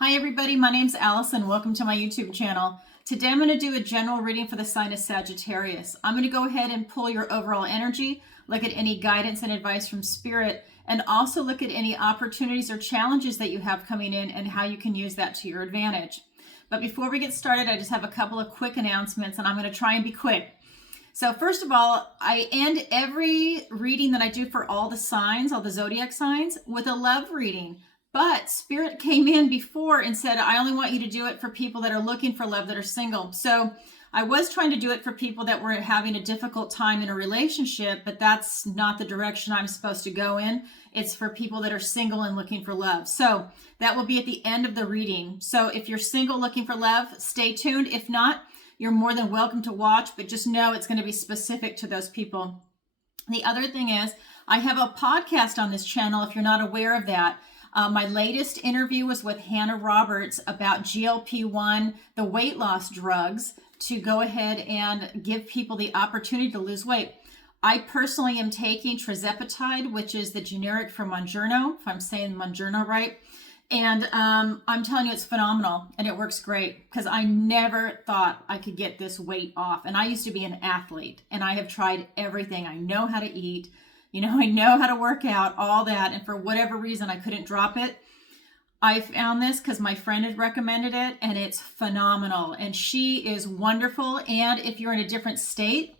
Hi everybody, my name's Alison. Welcome to my YouTube channel. Today I'm going to do a general reading for the sign of Sagittarius. I'm going to go ahead and pull your overall energy, look at any guidance and advice from Spirit, and also look at any opportunities or challenges that you have coming in and how you can use that to your advantage. But before we get started, I just have a couple of quick announcements, and I'm going to try and be quick. So first of all, I end every reading that I do for all the signs, all the zodiac signs, with a love reading. But Spirit came in before and said, I only want you to do it for people that are looking for love, that are single. So I was trying to do it for people that were having a difficult time in a relationship, but that's not the direction I'm supposed to go in. It's for people that are single and looking for love. So that will be at the end of the reading. So if you're single looking for love, stay tuned. If not, you're more than welcome to watch, but just know it's going to be specific to those people. The other thing is, I have a podcast on this channel if you're not aware of that. My latest interview was with Hannah Roberts about GLP-1, the weight loss drugs, to go ahead and give people the opportunity to lose weight. I personally am taking tirzepatide, which is the generic for Mounjaro, if I'm saying Mounjaro right. And I'm telling you, it's phenomenal and it works great because I never thought I could get this weight off. And I used to be an athlete and I have tried everything. I know how to eat. I know how to work out, all that. And for whatever reason, I couldn't drop it. I found this because my friend had recommended it and it's phenomenal. And she is wonderful. And if you're in a different state,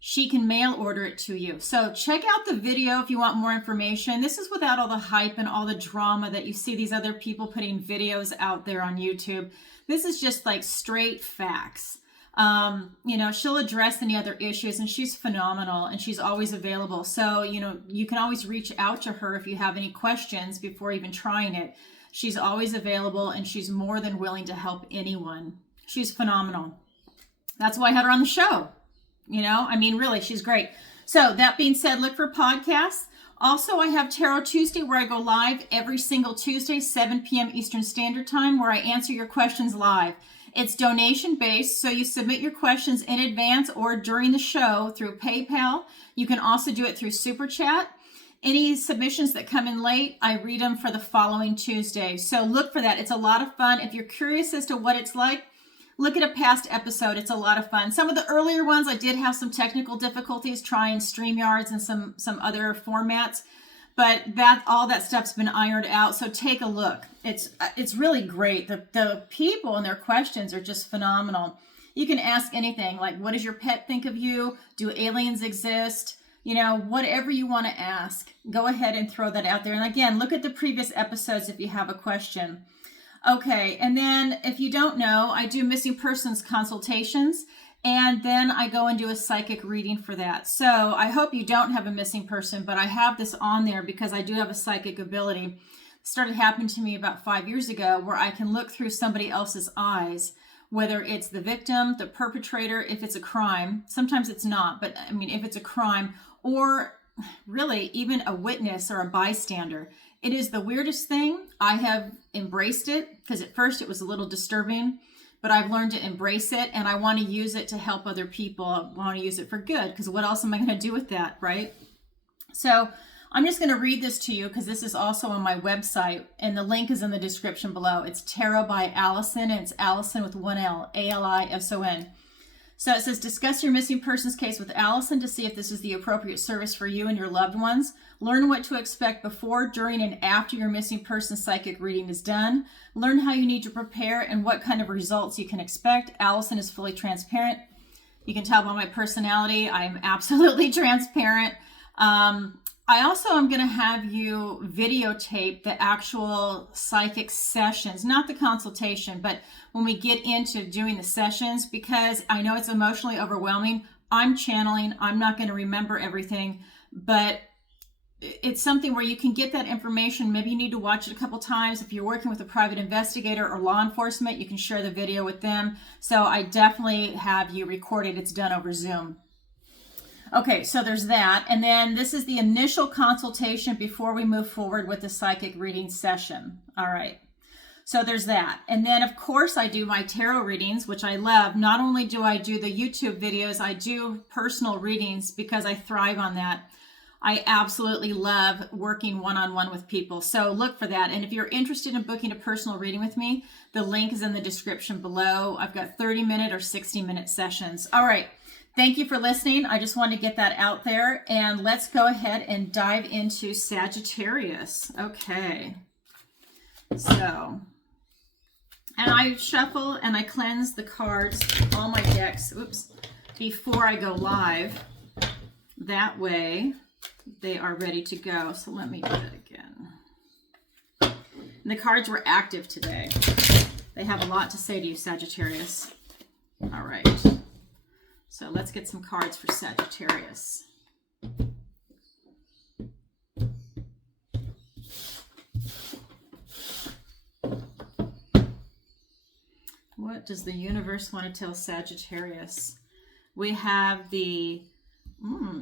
she can mail order it to you. So check out the video if you want more information. This is without all the hype and all the drama that you see these other people putting videos out there on YouTube. This is just like straight facts. She'll address any other issues and she's phenomenal and she's always available. So, you can always reach out to her if you have any questions before even trying it. She's always available and she's more than willing to help anyone. She's phenomenal. That's why I had her on the show. Really, she's great. So that being said, look for podcasts. Also, I have Tarot Tuesday where I go live every single Tuesday, 7 p.m. Eastern Standard Time, where I answer your questions live. It's donation based, so you submit your questions in advance or during the show through PayPal. You can also do it through Super Chat. Any submissions that come in late, I read them for the following Tuesday. So look for that. It's a lot of fun. If you're curious as to what it's like, look at a past episode. It's a lot of fun. Some of the earlier ones, I did have some technical difficulties trying StreamYards and some other formats, but all that stuff's been ironed out. So take a look. It's really great. The people and their questions are just phenomenal. You can ask anything like, what does your pet think of you? Do aliens exist? Whatever you want to ask, go ahead and throw that out there. And again, look at the previous episodes if you have a question. Okay, and then if you don't know, I do missing persons consultations, and then I go and do a psychic reading for that. So I hope you don't have a missing person, but I have this on there because I do have a psychic ability. It started happening to me about 5 years ago where I can look through somebody else's eyes, whether it's the victim, the perpetrator, if it's a crime. Sometimes it's not, but if it's a crime, or really even a witness or a bystander. It is the weirdest thing. I have embraced it because at first it was a little disturbing, but I've learned to embrace it and I want to use it to help other people. I want to use it for good because what else am I going to do with that, right? So I'm just going to read this to you because this is also on my website and the link is in the description below. It's Tarot by Alison and it's Alison with one L, Alison. So it says, discuss your missing persons case with Alison to see if this is the appropriate service for you and your loved ones. Learn what to expect before, during, and after your missing person psychic reading is done. Learn how you need to prepare and what kind of results you can expect. Alison is fully transparent. You can tell by my personality, I'm absolutely transparent. I also am going to have you videotape the actual psychic sessions, not the consultation, but when we get into doing the sessions, because I know it's emotionally overwhelming. I'm channeling. I'm not going to remember everything, but it's something where you can get that information. Maybe you need to watch it a couple times. If you're working with a private investigator or law enforcement, you can share the video with them. So I definitely have you record it. It's done over Zoom. Okay, so there's that. And then this is the initial consultation before we move forward with the psychic reading session. All right, so there's that. And then, of course, I do my tarot readings, which I love. Not only do I do the YouTube videos, I do personal readings because I thrive on that. I absolutely love working one-on-one with people. So look for that. And if you're interested in booking a personal reading with me, the link is in the description below. I've got 30-minute or 60-minute sessions. All right. Thank you for listening. I just wanted to get that out there. And let's go ahead and dive into Sagittarius. Okay. So, and I shuffle and I cleanse the cards, all my decks, oops, before I go live. That way they are ready to go. So let me do it again. And the cards were active today. They have a lot to say to you, Sagittarius. All right. So let's get some cards for Sagittarius. What does the universe want to tell Sagittarius? We have the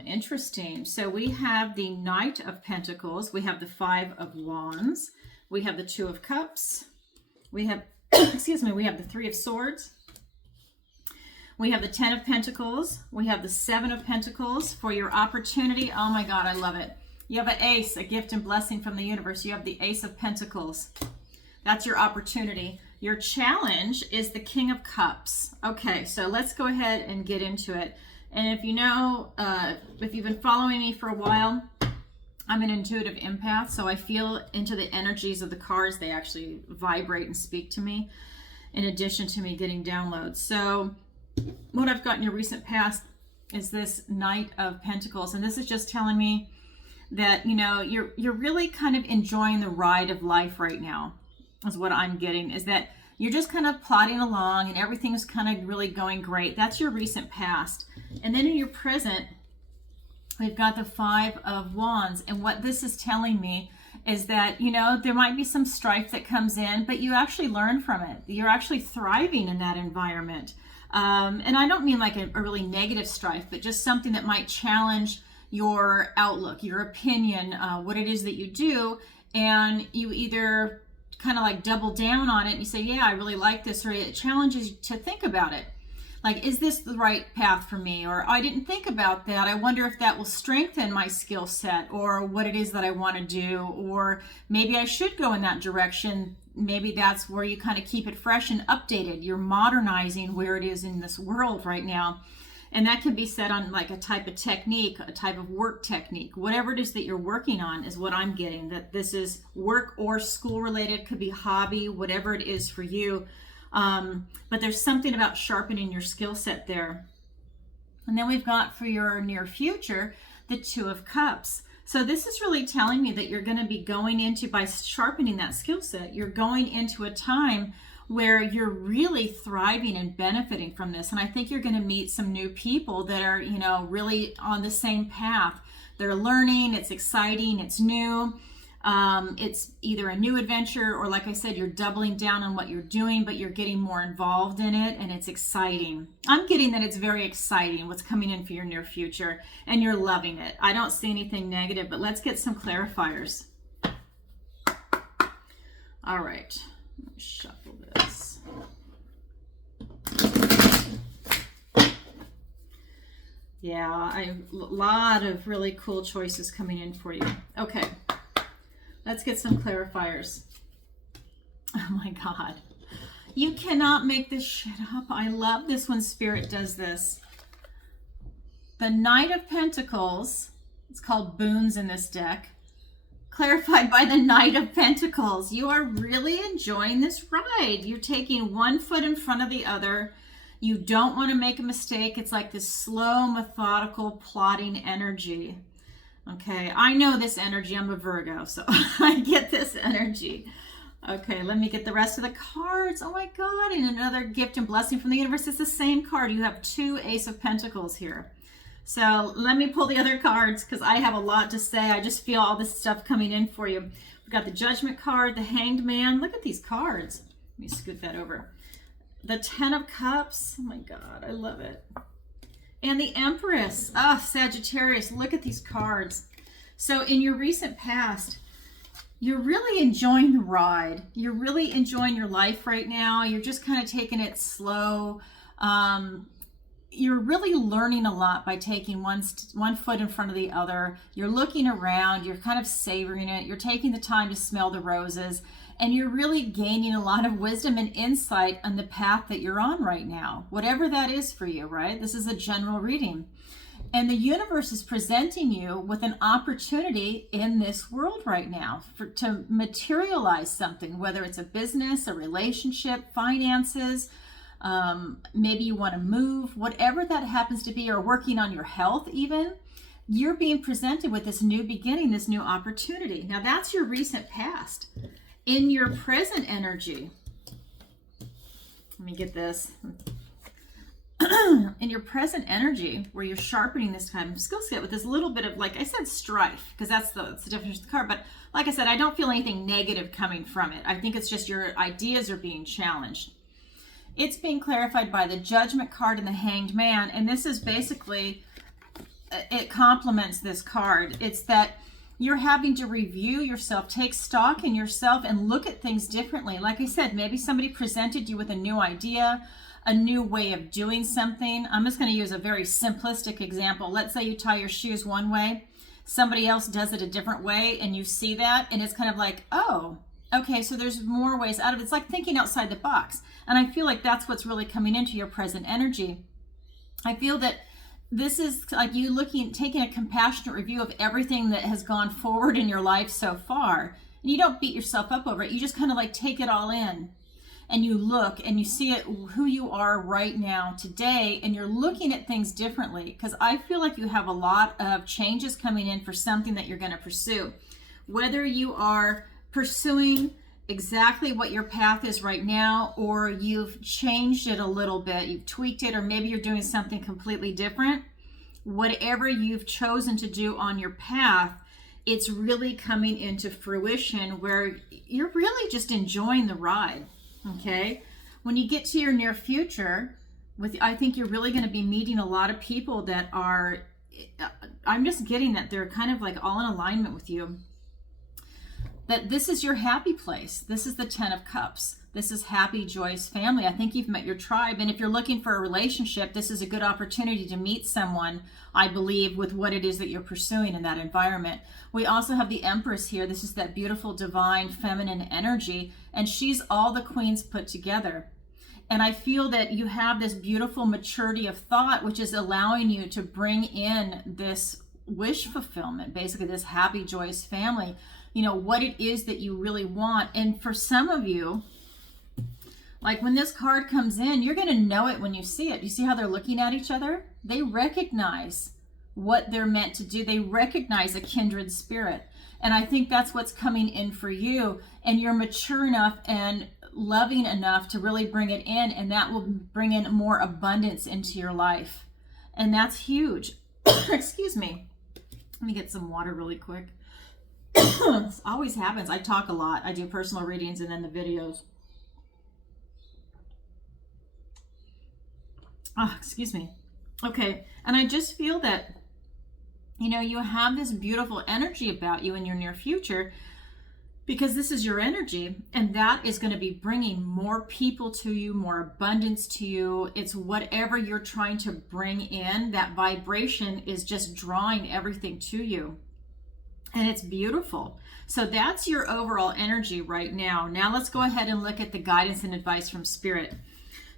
interesting. So we have the Knight of Pentacles. We have the Five of Wands. We have the Two of Cups. We have, excuse me, we have the Three of Swords. We have the Ten of Pentacles. We have the Seven of Pentacles for your opportunity. Oh my God, I love it. You have an ace, a gift and blessing from the universe. You have the Ace of Pentacles. That's your opportunity. Your challenge is the King of Cups. Okay, so let's go ahead and get into it. And if you know, if you've been following me for a while, I'm an intuitive empath, so I feel into the energies of the cards. They actually vibrate and speak to me, in addition to me getting downloads. So what I've got in your recent past is this Knight of Pentacles, and this is just telling me that, you know, you're really kind of enjoying the ride of life right now, is what I'm getting, is that you're just kind of plodding along and everything's kind of really going great. That's your recent past. And then in your present, we've got the Five of Wands. And what this is telling me is that, you know, there might be some strife that comes in, but you actually learn from it. You're actually thriving in that environment. And I don't mean like a really negative strife, but just something that might challenge your outlook, your opinion, what it is that you do. And you either kind of like double down on it and you say, yeah, I really like this, or it challenges you to think about it. Like, is this the right path for me? Or I didn't think about that. I wonder if that will strengthen my skill set or what it is that I want to do. Or maybe I should go in that direction. Maybe that's where you kind of keep it fresh and updated. You're modernizing where it is in this world right now. And that can be set on like a type of technique, a type of work technique. Whatever it is that you're working on is what I'm getting. That this is work or school related, could be hobby, whatever it is for you. But there's something about sharpening your skill set there. And then we've got for your near future, the Two of Cups. So this is really telling me that you're going to be going into, by sharpening that skill set, you're going into a time where you're really thriving and benefiting from this. And I think you're going to meet some new people that are, you know, really on the same path. They're learning, it's exciting, it's new. It's either a new adventure or, like I said, you're doubling down on what you're doing, but you're getting more involved in it, and it's exciting. I'm getting that it's very exciting what's coming in for your near future, and you're loving it. I don't see anything negative, but let's get some clarifiers. All right, let me shuffle this. Yeah, a lot of really cool choices coming in for you. Okay. Let's get some clarifiers. Oh my God. You cannot make this shit up. I love this when Spirit does this. The Knight of Pentacles, it's called boons in this deck, clarified by the Knight of Pentacles. You are really enjoying this ride. You're taking one foot in front of the other. You don't want to make a mistake. It's like this slow, methodical, plodding energy. Okay, I know this energy. I'm a Virgo, so I get this energy. Okay, let me get the rest of the cards. Oh my God, and another gift and blessing from the universe. It's the same card. You have two Ace of Pentacles here. So let me pull the other cards because I have a lot to say. I just feel all this stuff coming in for you. We've got the Judgment card, the Hanged Man. Look at these cards. Let me scoot that over. The Ten of Cups. Oh my God, I love it. And the Empress. Oh, Sagittarius, look at these cards. So in your recent past, you're really enjoying the ride. You're really enjoying your life right now. You're just kind of taking it slow. you're really learning a lot by taking one foot in front of the other. You're looking around, you're kind of savoring it, you're taking the time to smell the roses, and you're really gaining a lot of wisdom and insight on the path that you're on right now, whatever that is for you, right? This is a general reading. And the universe is presenting you with an opportunity in this world right now to materialize something, whether it's a business, a relationship, finances, maybe you want to move, whatever that happens to be, or working on your health even. You're being presented with this new beginning, this new opportunity. Now that's your recent past. In your present energy, let me get this. In your present energy, where you're sharpening this kind of skill set with this little bit of, like I said, strife, because that's the definition of the card. But like I said, I don't feel anything negative coming from it. I think it's just your ideas are being challenged. It's being clarified by the Judgment card and the Hanged Man. And this is basically, it complements this card. It's that you're having to review yourself, take stock in yourself, and look at things differently. Like I said, maybe somebody presented you with a new idea, a new way of doing something. I'm just going to use a very simplistic example. Let's say you tie your shoes one way, somebody else does it a different way, and you see that, and it's kind of like, oh, okay, so there's more ways out of it. It's like thinking outside the box. And I feel like that's what's really coming into your present energy. I feel that this is like you taking a compassionate review of everything that has gone forward in your life so far. And you don't beat yourself up over it. You just kind of like take it all in. And you look and you see it, who you are right now today, and you're looking at things differently. Because I feel like you have a lot of changes coming in for something that you're going to pursue. Whether you are pursuing exactly what your path is right now, or you've changed it a little bit, you've tweaked it, or maybe you're doing something completely different. Whatever you've chosen to do on your path, it's really coming into fruition where you're really just enjoying the ride. Okay, when you get to your near future, I think you're really going to be meeting a lot of people that are, I'm just getting that they're kind of like all in alignment with you. That this is your happy place. This is the 10 of Cups. This is happy, joyous family. I think you've met your tribe. And if you're looking for a relationship, this is a good opportunity to meet someone, I believe, with what it is that you're pursuing in that environment. We also have the Empress here. This is that beautiful, divine, feminine energy. And she's all the queens put together. And I feel that you have this beautiful maturity of thought, which is allowing you to bring in this wish fulfillment, basically this happy, joyous family. You know, what it is that you really want. And for some of you, like when this card comes in, you're going to know it when you see it. You see how they're looking at each other? They recognize what they're meant to do. They recognize a kindred spirit. And I think that's what's coming in for you. And you're mature enough and loving enough to really bring it in. And that will bring in more abundance into your life. And that's huge. Excuse me. Let me get some water really quick. This always happens. I talk a lot. I do personal readings and then the videos. Oh, excuse me. Okay. And I just feel that, you know, you have this beautiful energy about you in your near future because this is your energy, and that is going to be bringing more people to you, more abundance to you. It's whatever you're trying to bring in, that vibration is just drawing everything to you. And it's beautiful. So that's your overall energy right now. Now let's go ahead and look at the guidance and advice from Spirit.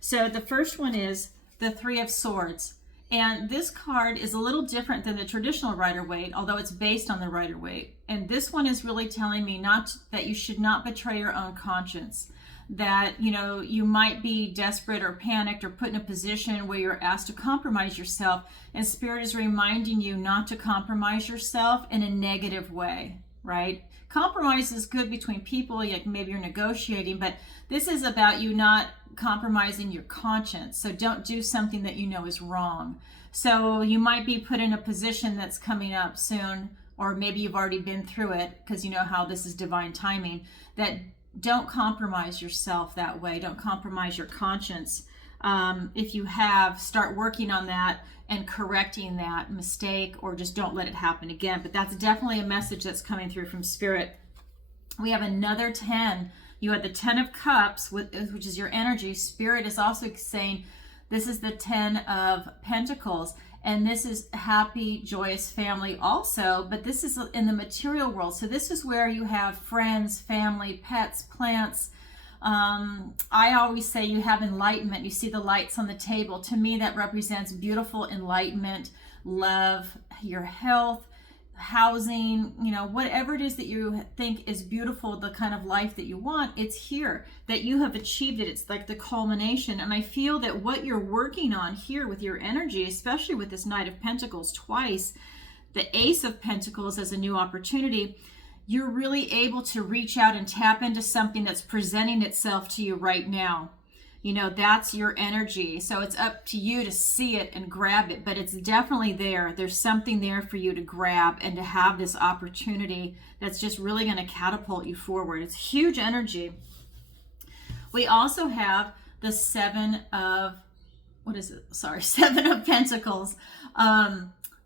So the first one is the Three of Swords. And this card is a little different than the traditional Rider-Waite, although it's based on the Rider-Waite. And this one is really telling me that you should not betray your own conscience. That, you know, you might be desperate or panicked or put in a position where you're asked to compromise yourself. And Spirit is reminding you not to compromise yourself in a negative way, right? Compromise is good between people, like maybe you're negotiating, but this is about you not compromising your conscience. So don't do something that you know is wrong. So you might be put in a position that's coming up soon, or maybe you've already been through it because you know how this is divine timing, that don't compromise yourself that way. Don't compromise your conscience. If you have, start working on that and correcting that mistake, or just don't let it happen again. But that's definitely a message that's coming through from Spirit. We have another 10. You had the 10 of Cups, which is your energy. Spirit is also saying This is the 10 of Pentacles. And this is happy, joyous family also, but this is in the material world. So this is where you have friends, family, pets, plants. I always say you have enlightenment. You see the lights on the table. To me, that represents beautiful enlightenment, love, your health, housing, you know, whatever it is that you think is beautiful, the kind of life that you want, it's here, that you have achieved it. It's like the culmination. And I feel that what you're working on here with your energy, especially with this Knight of Pentacles twice, the Ace of Pentacles as a new opportunity, you're really able to reach out and tap into something that's presenting itself to you right now. You know, that's your energy. So it's up to you to see it and grab it, but it's definitely there. There's something there for you to grab and to have this opportunity that's just really going to catapult you forward. It's huge energy. We also have the Seven of Pentacles.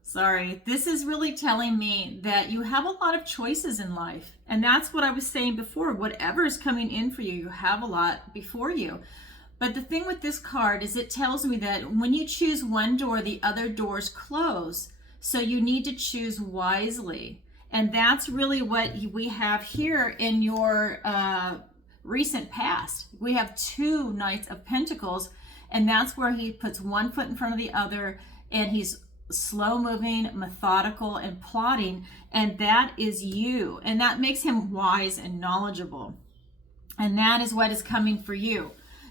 Sorry, this is really telling me that you have a lot of choices in life. And that's what I was saying before. Whatever is coming in for you, you have a lot before you. But the thing with this card is it tells me that when you choose one door, the other doors close. So you need to choose wisely. And that's really what we have here in your recent past. We have two Knights of Pentacles, and that's where he puts one foot in front of the other, and he's slow moving, methodical, and plotting. And that is you. And that makes him wise and knowledgeable. And that is what is coming for you.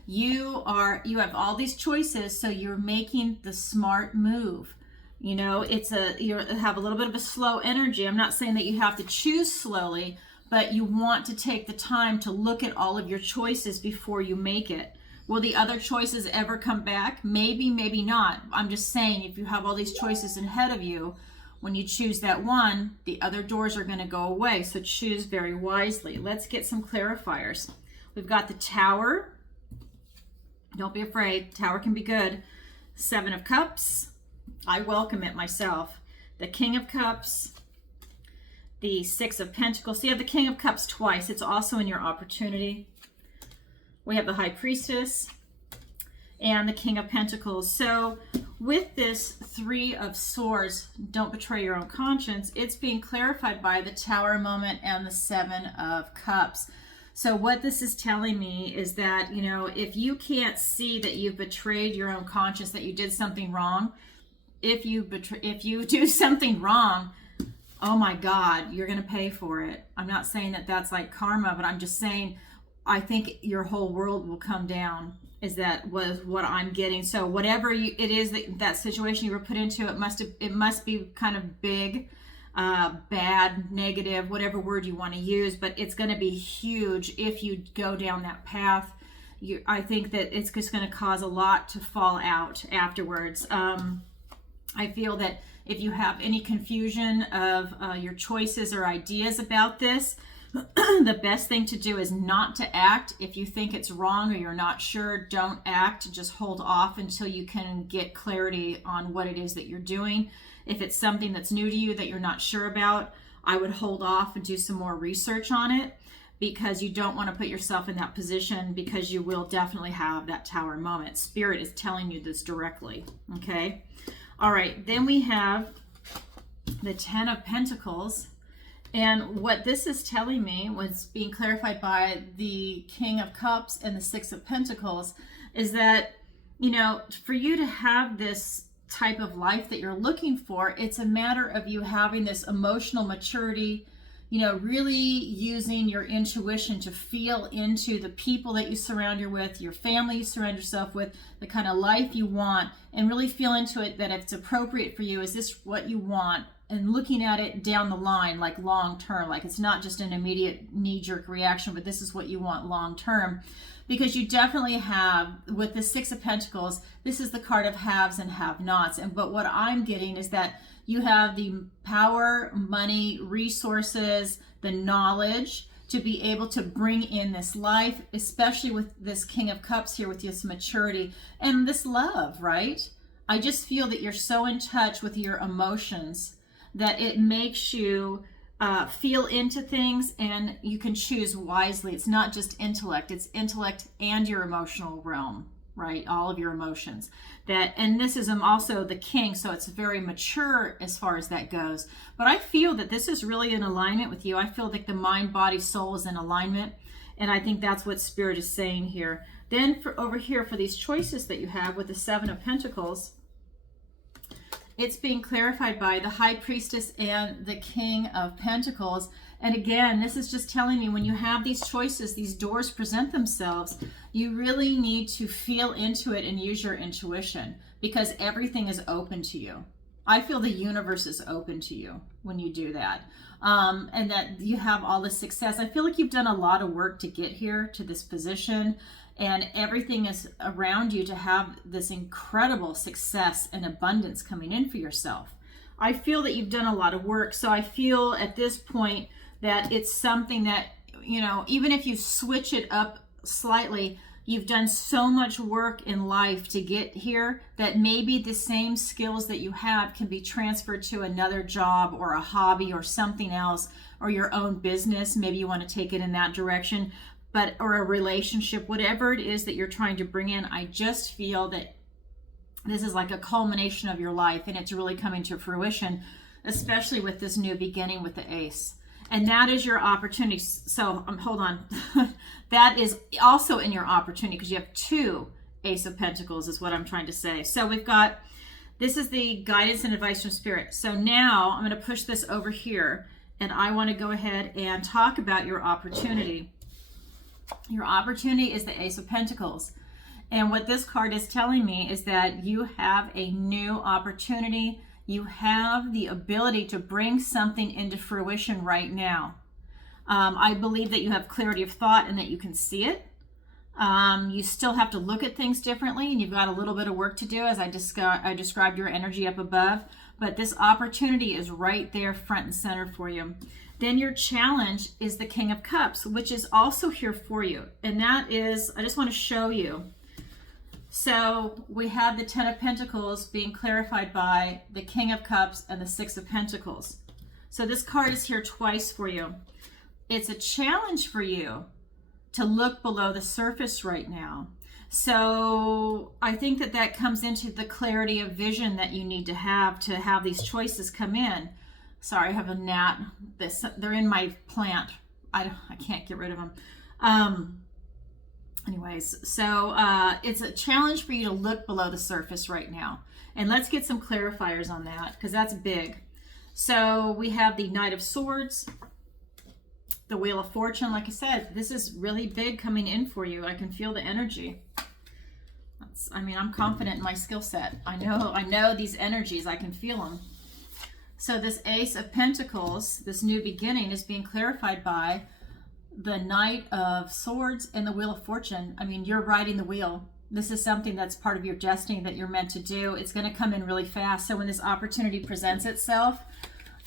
You have all these choices, so you're making the smart move. You know, you have a little bit of a slow energy. I'm not saying that you have to choose slowly, but you want to take the time to look at all of your choices before you make it. Will the other choices ever come back? Maybe, maybe not. I'm just saying, if you have all these choices ahead of you, when you choose that one, the other doors are going to go away. So choose very wisely. Let's get some clarifiers. We've got the Tower. Don't be afraid. Tower can be good. Seven of Cups. I welcome it myself. The King of Cups. The Six of Pentacles. So you have the King of Cups twice. It's also in your opportunity. We have the High Priestess and the King of Pentacles. So with this Three of Swords, don't betray your own conscience, it's being clarified by the Tower moment and the Seven of Cups. So what this is telling me is that, you know, if you can't see that you've betrayed your own conscience, that you did something wrong, if you do something wrong, oh my God, you're going to pay for it. I'm not saying that that's like karma, but I'm just saying, I think your whole world will come down. Was what I'm getting. So whatever it is that situation you were put into, it must be kind of big. Bad, negative, whatever word you want to use, but it's going to be huge if you go down that path. I think that it's just going to cause a lot to fall out afterwards. I feel that if you have any confusion of your choices or ideas about this, the best thing to do is not to act. If you think it's wrong or you're not sure, don't act. Just hold off until you can get clarity on what it is that you're doing. If it's something that's new to you that you're not sure about, I would hold off and do some more research on it, because you don't want to put yourself in that position, because you will definitely have that Tower moment. Spirit is telling you this directly, okay? All right, then we have the Ten of Pentacles. And what this is telling me, what's being clarified by the King of Cups and the Six of Pentacles, is that, you know, for you to have this type of life that you're looking for, it's a matter of you having this emotional maturity, you know, really using your intuition to feel into the people that you surround you with, your family you surround yourself with, the kind of life you want, and really feel into it, that if it's appropriate for you, is this what you want? And looking at it down the line, like long term, like it's not just an immediate knee-jerk reaction, but this is what you want long term. Because you definitely have, with the Six of Pentacles, this is the card of haves and have-nots. But what I'm getting is that you have the power, money, resources, the knowledge to be able to bring in this life, especially with this King of Cups here, with this maturity and this love, right? I just feel that you're so in touch with your emotions that it makes you feel into things, and you can choose wisely. It's not just intellect, it's intellect and your emotional realm. right? All of your emotions. And this is also the king, so it's very mature as far as that goes. But I feel that this is really in alignment with you. I feel like the mind, body, soul is in alignment. And I think that's what Spirit is saying here. Then over here for these choices that you have with the Seven of Pentacles, it's being clarified by the High Priestess and the King of Pentacles. And again, this is just telling me when you have these choices, these doors present themselves, you really need to feel into it and use your intuition, because everything is open to you. I feel the universe is open to you when you do that. And that you have all this success. I feel like you've done a lot of work to get here to this position, and everything is around you to have this incredible success and abundance coming in for yourself. I feel that you've done a lot of work. So I feel at this point that it's something that, you know, even if you switch it up slightly, you've done so much work in life to get here that maybe the same skills that you have can be transferred to another job or a hobby or something else, or your own business. Maybe you want to take it in that direction, or a relationship, whatever it is that you're trying to bring in. I just feel that this is like a culmination of your life, and it's really coming to fruition, especially with this new beginning with the Ace. And that is your opportunity. So hold on. That is also in your opportunity, because you have two Ace of Pentacles is what I'm trying to say. So we've got, this is the guidance and advice from Spirit. So now I'm going to push this over here, and I want to go ahead and talk about your opportunity. Your opportunity is the Ace of Pentacles. And what this card is telling me is that you have a new opportunity. You have the ability to bring something into fruition right now. I believe that you have clarity of thought and that you can see it. You still have to look at things differently, and you've got a little bit of work to do, as I described your energy up above. But this opportunity is right there front and center for you. Then your challenge is the King of Cups, which is also here for you. And that is, I just want to show you. So we have the Ten of Pentacles being clarified by the King of Cups and the Six of Pentacles. So this card is here twice for you. It's a challenge for you to look below the surface right now. So I think that that comes into the clarity of vision that you need to have these choices come in. Sorry, I have a gnat. They're in my plant. I can't get rid of them. Anyways, so it's a challenge for you to look below the surface right now. And let's get some clarifiers on that, because that's big. So we have the Knight of Swords, the Wheel of Fortune. Like I said, this is really big coming in for you. I can feel the energy. I'm confident in my skill set. I know these energies. I can feel them. So this Ace of Pentacles, this new beginning, is being clarified by the Knight of Swords and the Wheel of Fortune. I mean, you're riding the wheel. This is something that's part of your destiny that you're meant to do. It's going to come in really fast. So when this opportunity presents itself,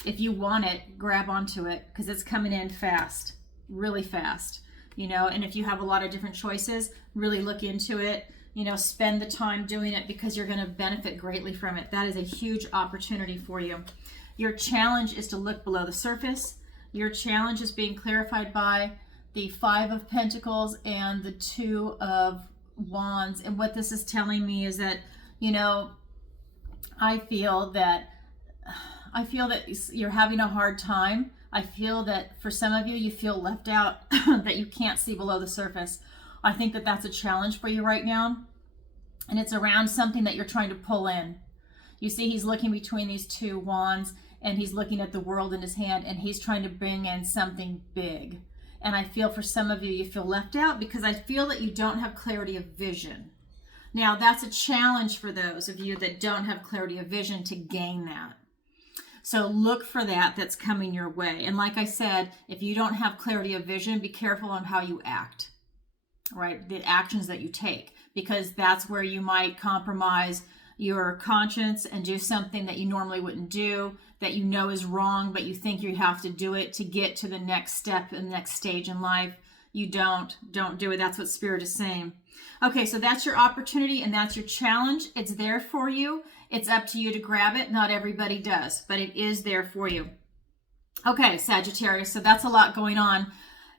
if you want it, grab onto it, because it's coming in fast, really fast. You know, and if you have a lot of different choices, really look into it. You know, spend the time doing it, because you're going to benefit greatly from it. That is a huge opportunity for you. Your challenge is to look below the surface. Your challenge is being clarified by the Five of Pentacles and the Two of Wands. And what this is telling me is that, you know, I feel that you're having a hard time. I feel that for some of you, you feel left out, that you can't see below the surface. I think that that's a challenge for you right now. And it's around something that you're trying to pull in. You see, he's looking between these two wands, and he's looking at the world in his hand, and he's trying to bring in something big. And I feel for some of you, you feel left out, because I feel that you don't have clarity of vision. Now, that's a challenge for those of you that don't have clarity of vision to gain that. So look for that. That's coming your way. And like I said, if you don't have clarity of vision, be careful on how you act, right? The actions that you take, because that's where you might compromise your conscience and do something that you normally wouldn't do, that you know is wrong, but you think you have to do it to get to the next step and next stage in life. You don't do it. That's what Spirit is saying. Okay, so that's your opportunity and that's your challenge. It's there for you. It's up to you to grab it. Not everybody does, but it is there for you. Okay, Sagittarius, so that's a lot going on.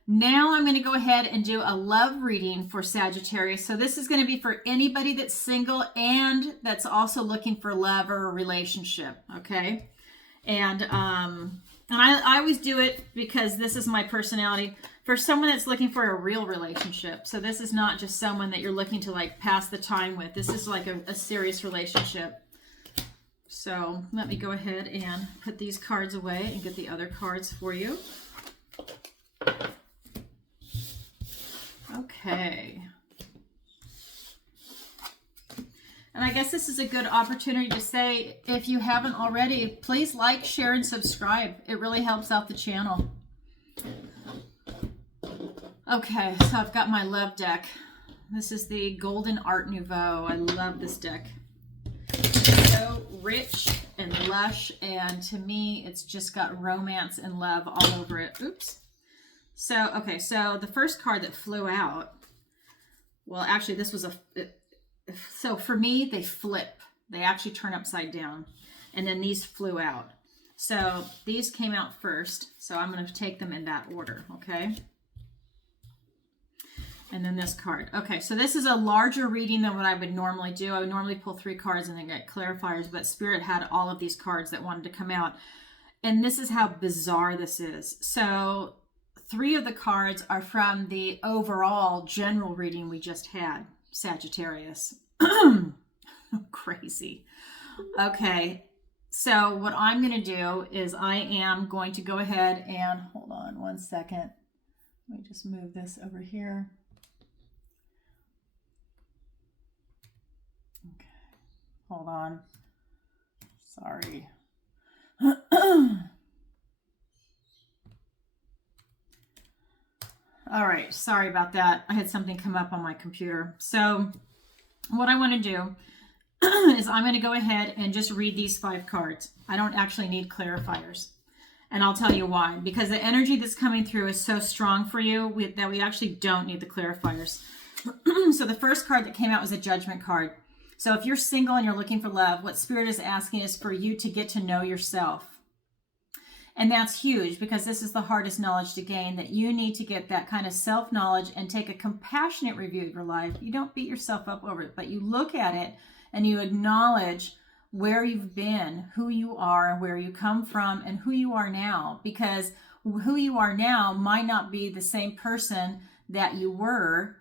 Now I'm going to go ahead and do a love reading for Sagittarius. So this is going to be for anybody that's single and that's also looking for love or a relationship. Okay. And I always do it because this is my personality, for someone that's looking for a real relationship. So this is not just someone that you're looking to like pass the time with. This is like a serious relationship. So let me go ahead and put these cards away and get the other cards for you. Okay. And I guess this is a good opportunity to say, if you haven't already, please like, share, and subscribe. It really helps out the channel. Okay, so I've got my love deck. This is the Golden Art Nouveau. I love this deck. It's so rich and lush, and to me, it's just got romance and love all over it. Oops. So, okay, so the first card that flew out, well, actually, this was so for me, they flip. They actually turn upside down. And then these flew out. So these came out first. So I'm going to take them in that order, okay? And then this card. Okay, so this is a larger reading than what I would normally do. I would normally pull 3 cards and then get clarifiers, but Spirit had all of these cards that wanted to come out. And this is how bizarre this is. So 3 of the cards are from the overall general reading we just had, Sagittarius. Crazy. Okay, so what I'm going to do is I am going to go ahead and, hold on one second. Let me just move this over here. Okay, hold on. Sorry. All right, sorry about that. I had something come up on my computer. So what I want to do is I'm going to go ahead and just read these 5 cards. I don't actually need clarifiers. And I'll tell you why. Because the energy that's coming through is so strong for you that we actually don't need the clarifiers. So the first card that came out was a Judgment card. So if you're single and you're looking for love, what Spirit is asking is for you to get to know yourself. And that's huge, because this is the hardest knowledge to gain, that you need to get that kind of self-knowledge and take a compassionate review of your life. You don't beat yourself up over it, but you look at it and you acknowledge where you've been, who you are, where you come from, and who you are now. Because who you are now might not be the same person that you were,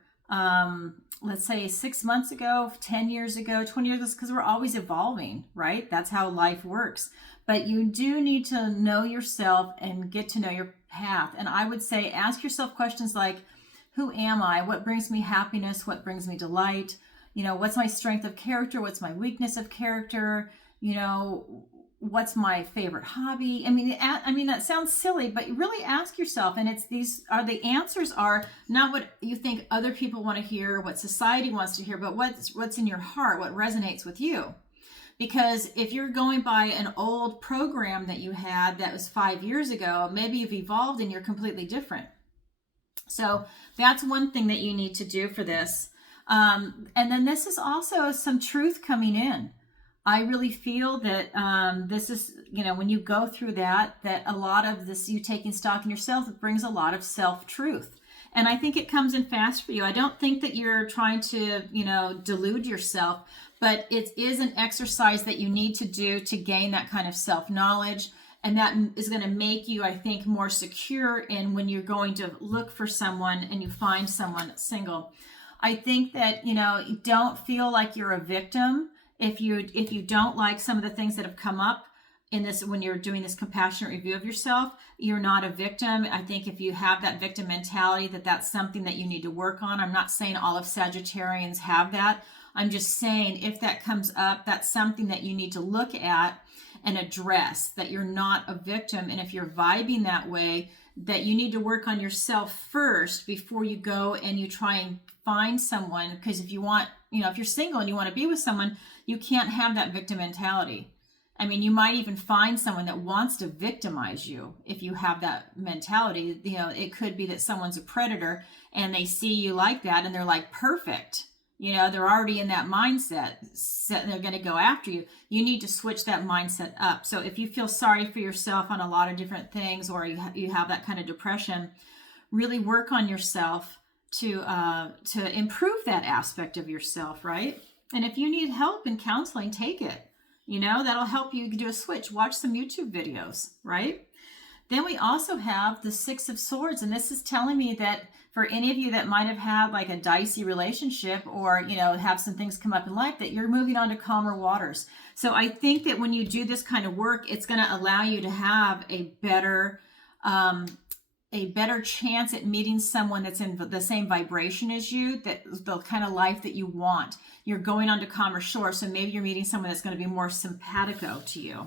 let's say 6 months ago, 10 years ago, 20 years ago, because we're always evolving, right? That's how life works. But you do need to know yourself and get to know your path. And I would say, ask yourself questions like, who am I? What brings me happiness? What brings me delight? You know, what's my strength of character? What's my weakness of character? You know, what's my favorite hobby? I mean, that sounds silly, but you really ask yourself. And the answers are not what you think other people want to hear, what society wants to hear, but what's in your heart, what resonates with you. Because if you're going by an old program that you had that was 5 years ago, maybe you've evolved and you're completely different. So that's one thing that you need to do for this. And then this is also some truth coming in. I really feel that this is, you know, when you go through that a lot of this, you taking stock in yourself, it brings a lot of self-truth. And I think it comes in fast for you. I don't think that you're trying to, you know, delude yourself, but it is an exercise that you need to do to gain that kind of self-knowledge. And that is going to make you, I think, more secure in when you're going to look for someone and you find someone single. I think that, you know, don't feel like you're a victim. If you don't like some of the things that have come up in this, when you're doing this compassionate review of yourself, you're not a victim. I think if you have that victim mentality, that's something that you need to work on. I'm not saying all of Sagittarians have that. I'm just saying if that comes up, that's something that you need to look at and address, that you're not a victim. And if you're vibing that way, that you need to work on yourself first before you go and you try and find someone. Because if you want, you know, if you're single and you want to be with someone, you can't have that victim mentality. I mean, you might even find someone that wants to victimize you if you have that mentality. You know, it could be that someone's a predator and they see you like that and they're like, perfect. You know, they're already in that mindset, they're going to go after you. You need to switch that mindset up. So if you feel sorry for yourself on a lot of different things, or you have that kind of depression, really work on yourself to improve that aspect of yourself, right? And if you need help in counseling, take it. That'll help you do a switch. Watch some YouTube videos, right? Then we also have the Six of Swords, and this is telling me that for any of you that might have had like a dicey relationship or, have some things come up in life, that you're moving on to calmer waters. So I think that when you do this kind of work, it's going to allow you to have a better chance at meeting someone that's in the same vibration as you, that the kind of life that you want. You're going on to calmer shores, so maybe you're meeting someone that's going to be more simpatico to you,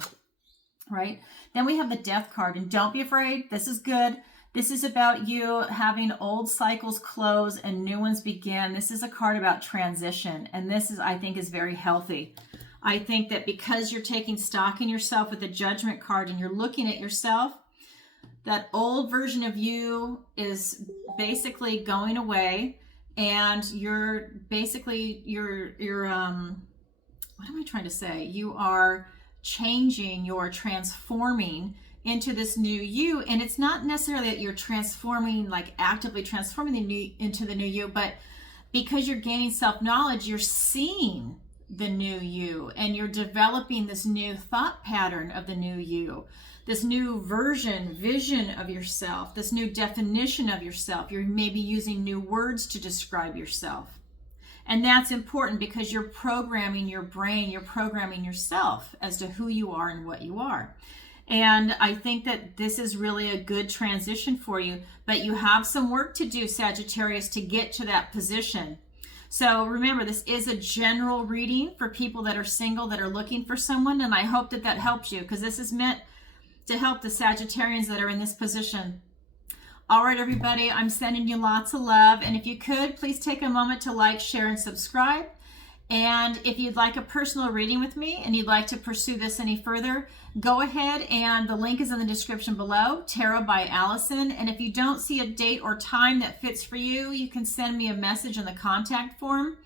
right? Then we have the Death card, and don't be afraid. This is good. This is about you having old cycles close and new ones begin. This is a card about transition, and this is, I think, is very healthy. I think that because you're taking stock in yourself with the Judgment card and you're looking at yourself, that old version of you is basically going away, and you're basically, what am I trying to say? You are changing, you're transforming into this new you. And it's not necessarily that you're transforming, like actively transforming into the new you, but because you're gaining self-knowledge, you're seeing the new you, and you're developing this new thought pattern of the new you, this new vision of yourself, this new definition of yourself. You're maybe using new words to describe yourself. And that's important because you're programming your brain, you're programming yourself as to who you are and what you are. And I think that this is really a good transition for you, but you have some work to do, Sagittarius, to get to that position. So remember, this is a general reading for people that are single, that are looking for someone, and I hope that helps you, because this is meant to help the Sagittarians that are in this position. All right, everybody, I'm sending you lots of love, and if you could, please take a moment to like, share, and subscribe. And if you'd like a personal reading with me and you'd like to pursue this any further, go ahead, and the link is in the description below, Tarot by Alison. And if you don't see a date or time that fits for you, you can send me a message in the contact form.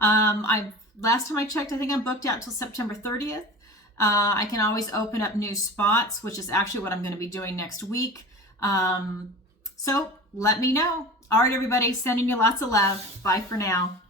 Last time I checked, I think I'm booked out till September 30th. I can always open up new spots, which is actually what I'm going to be doing next week. So let me know. All right, everybody, sending you lots of love. Bye for now.